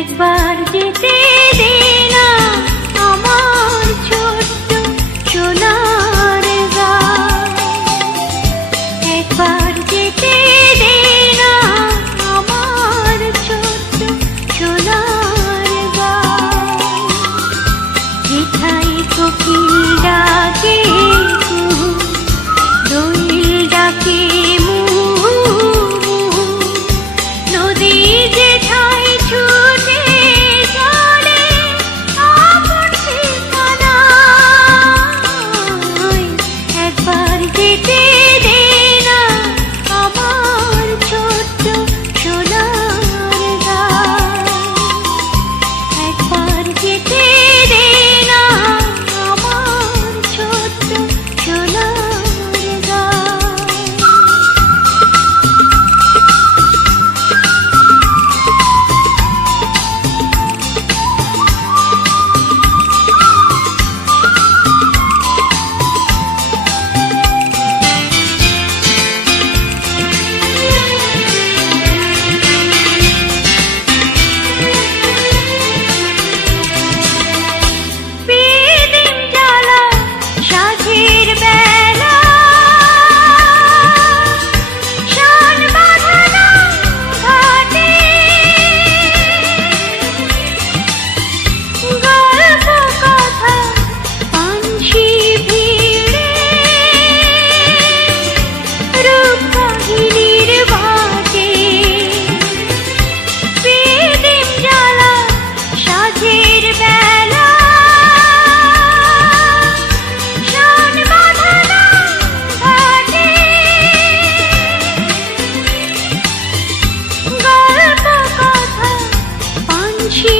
একবার যেতে দে না আমার ছোট্ট সোনার গাঁ, একবার যেতে দে না আমার ছোট্ট সোনার গাঁ। যেথায় কোকিল ডাকে কুহু, দোয়েল ডাকে মুহু মুহু, নদী যেথায় ছুটে চলে আপন ঠিকানায়। একবার যেতে দে না আমার ছোট্ট সোনার গাঁ, একবার যেতে দে না আমার ছোট্ট সোনার গাঁ। বিদিন জ্বালা সাঁঝের বেলা, শান বাঁধানো ঘাটে, গল্প কথা পানসি ভিড়ে, রূপ কাহিনীর ভাটে। বিদিন জ্বালা সাঁঝের বেলা, শান বাঁধানো ঘাটে, গল্প কথা পানসি